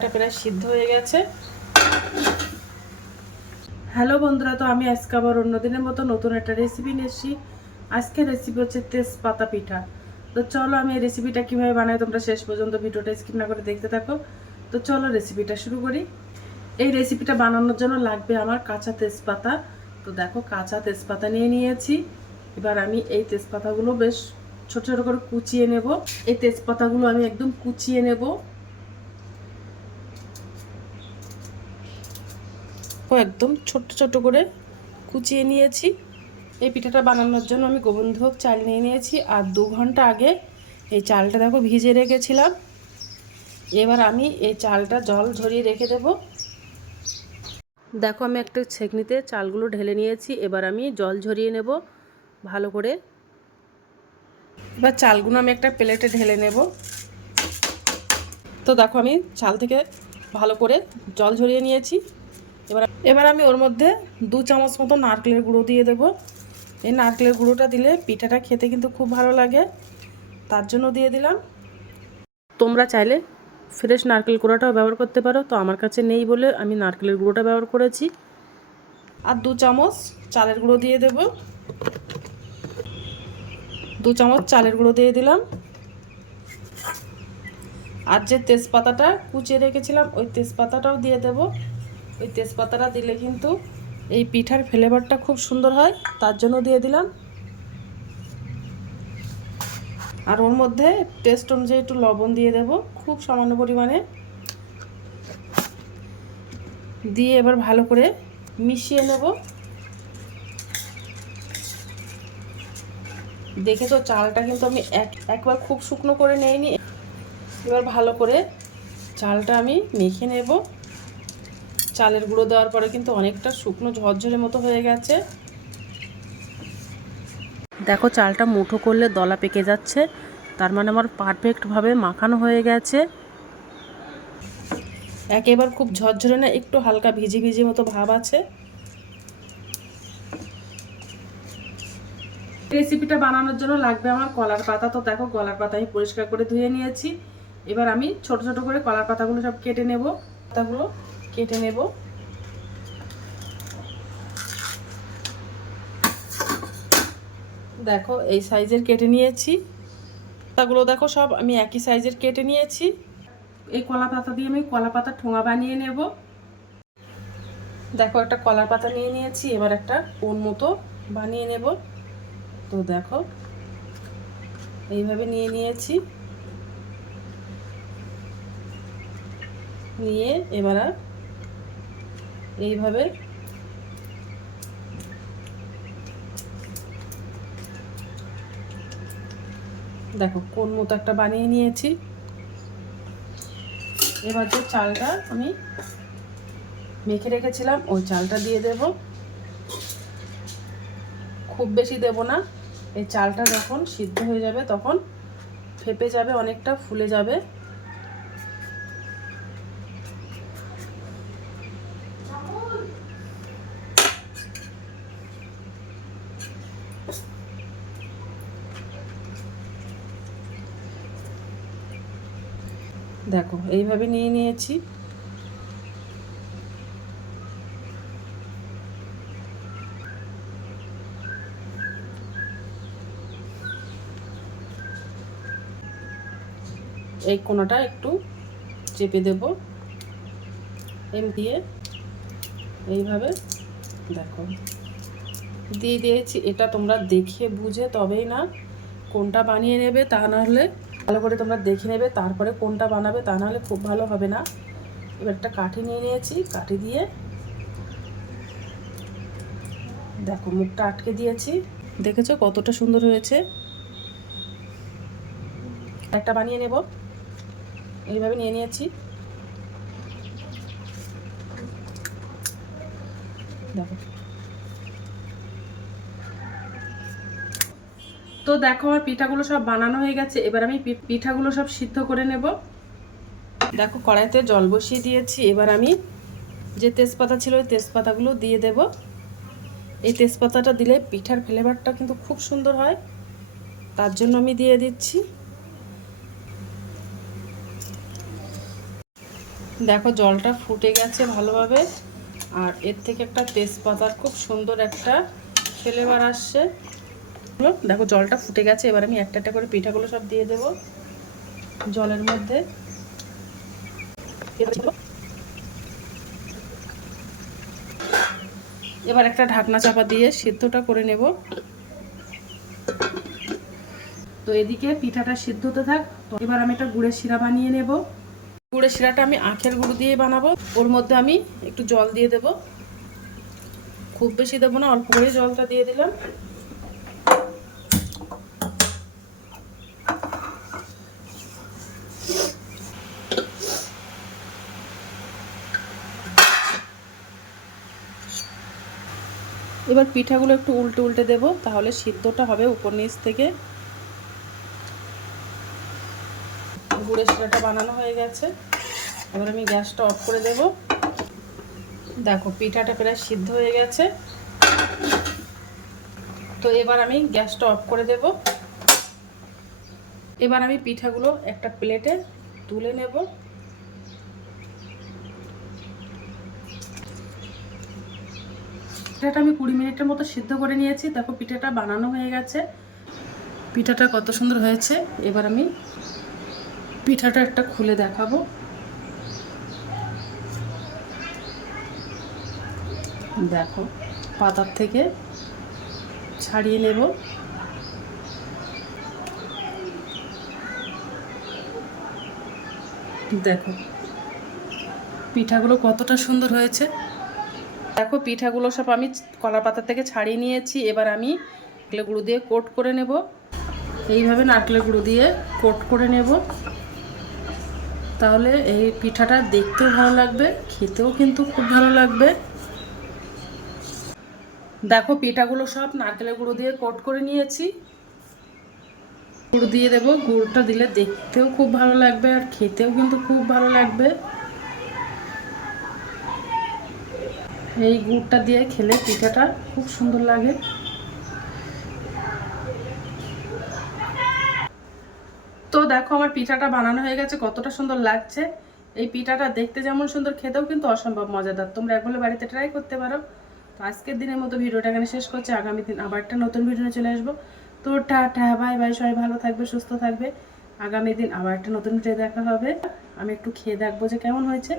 এটা প্রায় সিদ্ধ হয়ে গেছে। হ্যালো বন্ধুরা, তো আমি আজকে আবার অন্যদিনের মতো নতুন একটা রেসিপি নিয়ে এসেছি। আজকের রেসিপি হচ্ছে তেজপাতা পিঠা। তো চলো আমি এই রেসিপিটা কীভাবে বানাই তোমরা শেষ পর্যন্ত ভিডিওটা স্কিপ না করে দেখতে থাকো। তো চলো রেসিপিটা শুরু করি। এই রেসিপিটা বানানোর জন্য লাগবে আমার কাঁচা তেজপাতা। তো দেখো, কাঁচা তেজপাতা নিয়ে নিয়েছি। এবার আমি এই তেজপাতাগুলো বেশ ছোট ছোট করে কুচিয়ে নেব। এই তেজপাতাগুলো আমি একদম কুচিয়ে নেব। একদম ছোট ছোট করে কুচিয়ে নিয়েছি। এই পিঠাটা বানানোর জন্য আমি গোবিন্দভোগ চাল নিয়ে নিয়েছি আর দু ঘণ্টা আগে এই চালটা দেখো ভিজে রেখেছিলাম। এবার আমি এই চালটা জল ঝরিয়ে রেখে দেব। দেখো, আমি একটা ছেঁকনিতে চালগুলো ঢেলে নিয়েছি। এবার আমি জল ঝরিয়ে নেব ভালো করে। এবার চালগুলো আমি একটা প্লেটে ঢেলে নেব। তো দেখো, আমি চাল থেকে ভালো করে জল ঝরিয়ে নিয়েছি। এবার এবার আমি ওর মধ্যে দু চামচ মতো নারকেলের গুঁড়ো দিয়ে দেব। এই নারকেলের গুঁড়োটা দিলে পিঠাটা খেতে কিন্তু খুব ভালো লাগে। তার জন্য দিয়ে দিলাম। তোমরা চাইলে ফ্রেশ নারকেল গুঁড়োটাও ব্যবহার করতে পারো। তো আমার কাছে নেই বলে আমি নারকেলের গুঁড়োটা ব্যবহার করেছি। আর দু চামচ চালের গুঁড়ো দিয়ে দেব। দু চামচ চালের গুঁড়ো দিয়ে দিলাম। আর যে তেজপাতাটা কুচিয়ে রেখেছিলাম, ওই তেজপাতাটাও দিয়ে দেব। ওই তেজপাতাটা দিলে কিন্তু এই পিঠার ফ্লেভারটা খুব সুন্দর হয়, তার জন্য দিয়ে দিলাম। আর ওর মধ্যে টেস্ট অনুযায়ী একটু লবণ দিয়ে দেব, খুব সামান্য পরিমাণে। দিয়ে এবার ভালো করে মিশিয়ে নেব। দেখে তো চালটা কিন্তু আমি এক, একবার খুব শুকনো করে নেইনি। এবার ভালো করে চালটা আমি মেখে নেব। চালের গুঁড়ো দেওয়ার পরে কিন্তু অনেকটা শুকনো ঝরঝরে মতো হয়ে গেছে। দেখো চালটা মুঠো করলে দলা পেকে যাচ্ছে, তার মানে আমার পারফেক্টভাবে মাখানো হয়ে গেছে। একেবার খুব ঝরঝরে না, একটু হালকা ভিজি ভিজি মতো ভাব আছে। রেসিপিটা বানানোর জন্য লাগবে আমার কলার পাতা। তো দেখো কলার পাতা আমি পরিষ্কার করে ধুয়ে নিয়েছি। এবার আমি ছোট ছোট করে কলার পাতাগুলো সব কেটে নেব। পাতাগুলো কেটে নেব। দেখো, এই সাইজের কেটে নিয়েছি। পাতাগুলো দেখো, সব আমি একই সাইজের কেটে নিয়েছি। এই কলা পাতা দিয়ে আমি কলা পাতা ঠোঙা বানিয়ে নেব। দেখো, একটা কলার পাতা নিয়ে নিয়েছি, এবার একটা কোন মতো বানিয়ে নেব। তো দেখো, এইভাবে নিয়ে নিয়েছি। নিয়ে এবার আর এইভাবে। দেখো, কোন মতো একটা বানিয়ে নিয়েছি। এবার যে চালটা আমি মেখে রেখেছিলাম, ওই চালটা দিয়ে দেব। খুব বেশি দেব না। এই চালটা যখন সিদ্ধ হয়ে যাবে, তখন ফেপে যাবে, অনেকটা ফুলে যাবে। দেখো, এইভাবে নিয়ে নিয়েছি। এই কোনোটা একটু চেপে দেব। এম দিয়ে এইভাবে দেখো। দিয়ে দিয়েছি, এটা তোমরা দেখে বুঝে তবেই না কোনটা বানিয়ে নেবে তা নাহলে ভালো করে তোমরা দেখে নেবে, তারপরে কোনটা বানাবে, তা নাহলে খুব ভালো হবে না। এবার একটা কাঠি নিয়ে নিয়েছি, কাঠি দিয়ে। দেখো, মুখটা আটকে দিয়েছি। দেখেছ কতটা সুন্দর হয়েছে? একটা বানিয়ে নেব। এইভাবে নিয়ে নিয়েছি। দেখো তো দেখো আমার পিঠাগুলো সব বানানো হয়ে গেছে। এবার আমি পিঠাগুলো সব সিদ্ধ করে নেব। দেখো কড়াইতে জল বসিয়ে দিয়েছি। এবার আমি যে তেজপাতা ছিল ওই তেজপাতাগুলো দিয়ে দেব। এই তেজপাতাটা দিলে পিঠার ফ্লেভারটা কিন্তু খুব সুন্দর হয়। তার জন্য আমি দিয়ে দিচ্ছি। দেখো জলটা ফুটে গেছে ভালোভাবে। আর এর থেকে একটা তেজপাতার খুব সুন্দর একটা ফ্লেভার আসছে। দেখো, জলটা ফুটে গেছে। এবার আমি একটা একটা করে পিঠাগুলো সব দিয়ে দেবো জলের মধ্যে। এবার একটা ঢাকনা চাপা দিয়ে সিদ্ধটা করে নেব। তো এদিকে পিঠাটা সিদ্ধ হতে থাক এবার আমি একটা গুড়ের শিরা বানিয়ে নেব। গুড়ের শিরাটা আমি আখের গুঁড়ো দিয়ে বানাবো। ওর মধ্যে আমি একটু জল দিয়ে দেব। খুব বেশি দেবো না, অল্প করে জলটা দিয়ে দিলাম। এবার পিঠাগুলো একটু উল্টে উল্টে দেব, তাহলে সিদ্ধটা হবে উপর নিচ থেকে। গুড়ের শিরাটা বানানো হয়ে গেছে। এবার আমি গ্যাসটা অফ করে দেব। দেখো, পিঠাটা প্রায় সিদ্ধ হয়ে গেছে। তো এবার আমি গ্যাসটা অফ করে দেব। এবার আমি পিঠাগুলো একটা প্লেটে তুলে নেব। পিঠাটা আমি কুড়ি মিনিটের মতো সিদ্ধ করে নিয়েছি। দেখো পিঠাটা বানানো হয়ে গেছে। পিঠাটা কত সুন্দর হয়েছে। এবার আমি পিঠাটা একটা খুলে দেখাবো। দেখো, পাতার থেকে ছাড়িয়ে নেব। দেখো, পিঠাগুলো কতটা সুন্দর হয়েছে। দেখো পিঠাগুলো সব আমি কলা পাতা থেকে ছাড়িয়ে নিয়েছি। এবার আমি নারকেলের গুঁড়ো দিয়ে কোট করে নেব। এইভাবে নারকেলের গুঁড়ো দিয়ে কোট করে নেব। তাহলে এই পিঠাটা দেখতেও ভালো লাগবে, খেতেও কিন্তু খুব ভালো লাগবে। দেখো পিঠাগুলো সব নারকেলের গুঁড়ো দিয়ে কোট করে নিয়েছি। গুঁড়ো দিয়ে দেবো। গুড়টা দিলে দেখতেও খুব ভালো লাগবে আর খেতেও কিন্তু খুব ভালো লাগবে। এই গুড়টা দিয়ে খেলে পিঠাটা খুব সুন্দর লাগে। তো দেখো আমার পিঠাটা বানানো হয়ে গেছে, কতটা সুন্দর লাগছে। এই পিঠাটা দেখতে যেমন সুন্দর, খেতেও কিন্তু অসম্ভব মজাদার। তোমরা একবার বাড়িতে ট্রাই করতে পারো। তো আজকের দিনের মতো ভিডিওটা এখানে শেষ করছি। আগামী দিন আবার একটা নতুন ভিডিও চলে আসব। তো টাটা বাই বাই সবাই ভালো থাকবে, সুস্থ থাকবে। আগামী দিন আবার একটা নতুন ভিডিও দেখা হবে। আমি একটু খেয়ে দেখব যে কেমন হয়েছে।